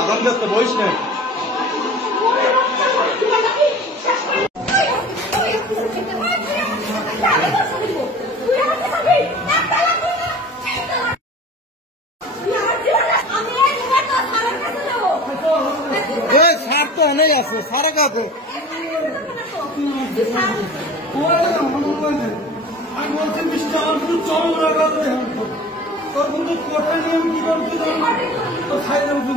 আদান দেখতে বইস না। সার তো এনেই আছে, সারা কাছে আমি বলছি মিস্টার আমার চল তোর কিন্তু কোর্টে নিয়ে কি করছি খাই দেবো।